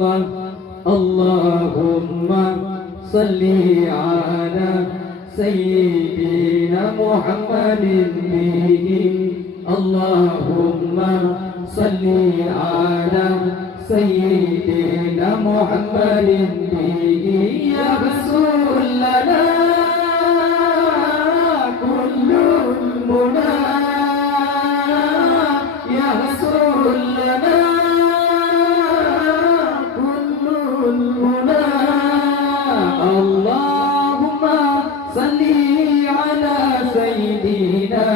الله اللهم صل على سيدنا محمد به اللهم صل على سيدنا محمد به يا رسول لنا كل المنى يا رسول لنا كل المنى اللهم صل على سيدنا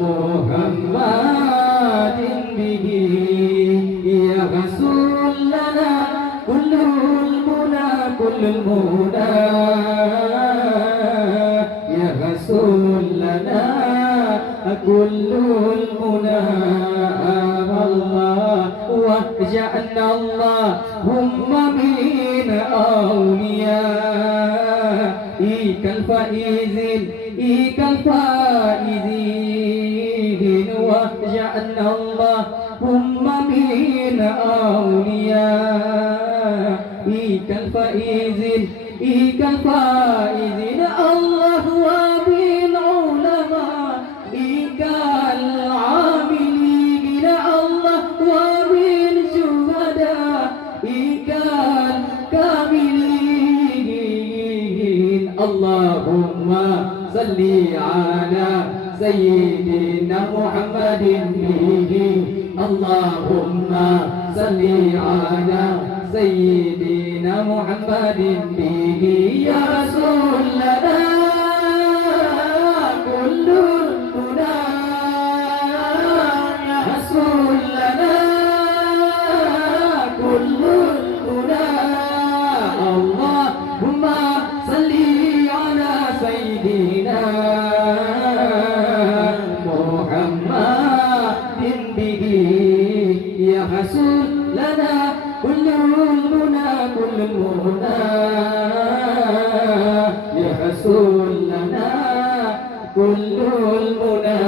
محمد به يا رسول لنا كل المنى كل المنى يا رسول لنا كل المنى الله وجعلنا اللهم من أوليائك الفائزين وجعلنا اللهم من أوليائك الفائزين الله ومن علمائك العاملين الله ومن شهدائك الكاملين اللهم صل على سيدنا محمد به اللهم صل على سيدنا محمد به يا رسول لنا كل المنى يا رسول لنا كل المنى اللهم صل على سيدنا محمد به يا رسول لنا كل المنى كل المنى يا رسول لنا كل المنى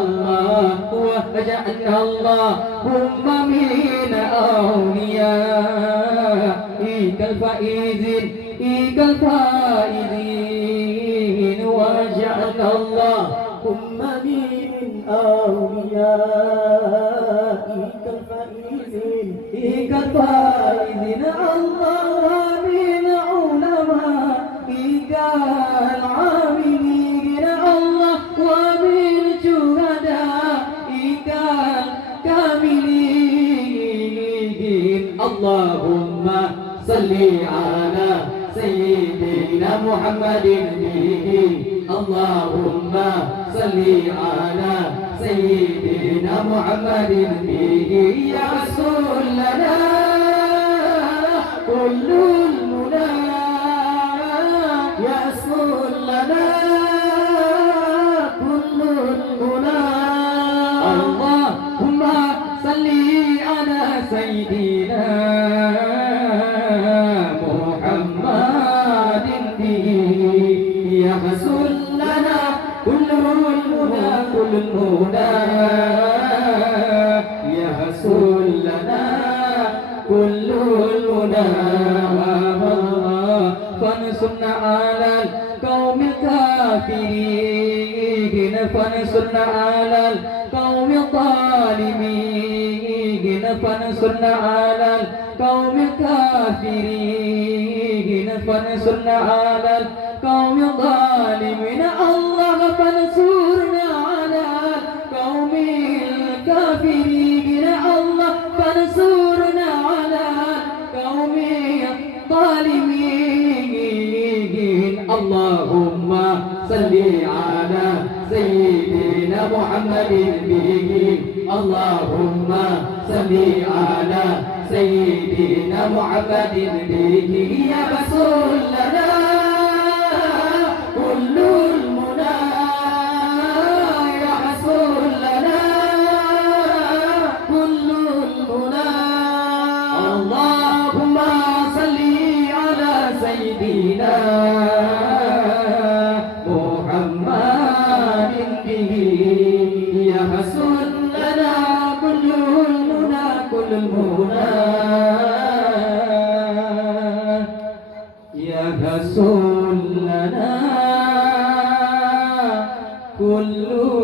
الله وجعلنا اللهم من أوليائك الفائزين وجعلنا اللهم من أوليائك الفائزين الله من علمائك العاملين الله ومن شهدائك الكاملين اللهم صل على سيدنا محمد به اللهم صل على سيدنا محمد به يا رسول لنا كل المنى يا رسول لنا كل المنى اللهم صل على سيدنا محمد به يا رسول لنا كل المنى كل المنى يا رسول لنا كل المنى فانصرنا على القوم الكافرين فانصرنا على القوم الظالمين فانصرنا على القوم الكافرين فانصرنا على القوم الظالمين الله فانصرنا على القوم الكافرين الله فانصرنا على القوم الظالمين اللهم صل على سيدنا محمد به اللهم صل على سيدنا محمد به يا رسول لنا كل المنى يا رسول لنا كل المنى اللهم صل على سيدنا محمد به يا رسول لنا كل المنى كل